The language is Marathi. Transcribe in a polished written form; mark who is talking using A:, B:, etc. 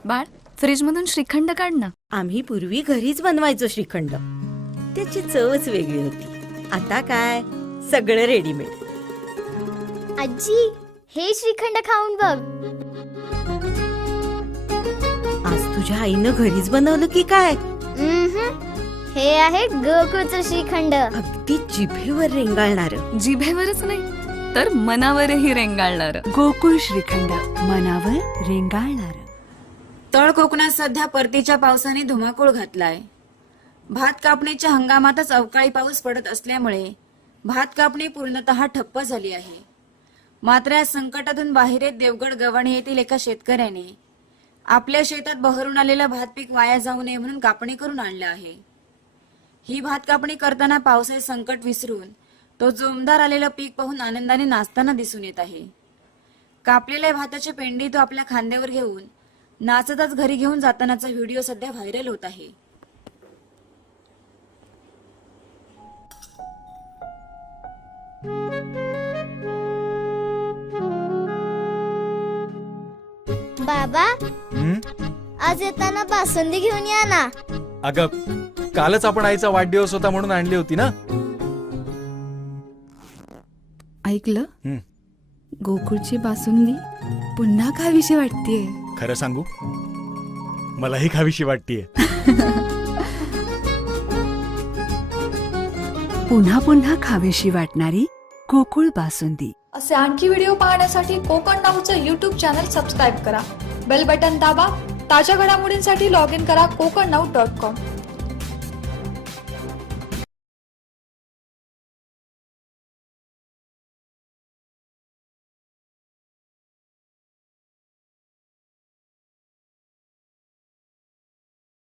A: बाळ, फ्रीज मधून श्रीखंड काढ ना.
B: आम्ही पूर्वी घरीच बनवायचो श्रीखंड. त्याची चवच वेगळी होती. आता काय सगळं रेडीमेड.
C: आजी, हे श्रीखंड खाऊन बघ.
B: आज तुझ्या आईनं घरीच बनवलं की काय?
C: हे आहे गोकुळचं श्रीखंड.
B: अगदी जिभेवर रेंगाळणार.
A: जिभेवरच नाही तर मनावरही रेंगाळणार.
D: गोकुळ श्रीखंड, मनावर रेंगाळणार.
E: तळ कोकणात सध्या परतीच्या पावसाने धुमाकूळ घातलाय. भात कापणीच्या हंगामातच अवकाळी पाऊस पडत असल्यामुळे भात कापणी पूर्णतः ठप्प झाली आहे. मात्र या संकटातून बाहेर येत देवगड गव्हाणे येथील एका शेतकऱ्याने आपल्या शेतात बहरून आलेलं भात पीक वाया जाऊ नये म्हणून कापणी करून आणलं आहे. ही भात कापणी करताना पावसाचे संकट विसरून तो जोमदार आलेलं पीक पाहून आनंदाने नाचताना दिसून येत आहे. कापलेल्या भाताची पेंडी तो आपल्या खांद्यावर घेऊन नाचतच घरी घेऊन जातानाचा व्हिडिओ सध्या व्हायरल होत आहे.
C: बाबा, आज येताना बासुंदी घेऊन या ना.
F: अगं, कालच आपण आईचा वाढदिवस होता म्हणून आणली होती ना.
D: ऐकलं? गोकुळची बासुंदी पुन्हा खावीशी वाटतेय.
F: खरं सांगू, मलाही खावीशी वाटतेय.
D: पुन्हा पुन्हा खावीशी वाटणारी गोकुळ बासुंदी.
G: असे आणखी व्हिडिओ पाहण्यासाठी कोकण नाऊचं यूट्यूब चॅनल सबस्क्राईब करा. बेल बटन दाबा. ताज्या घडामोडींसाठी लॉग इन करा kokanau.com.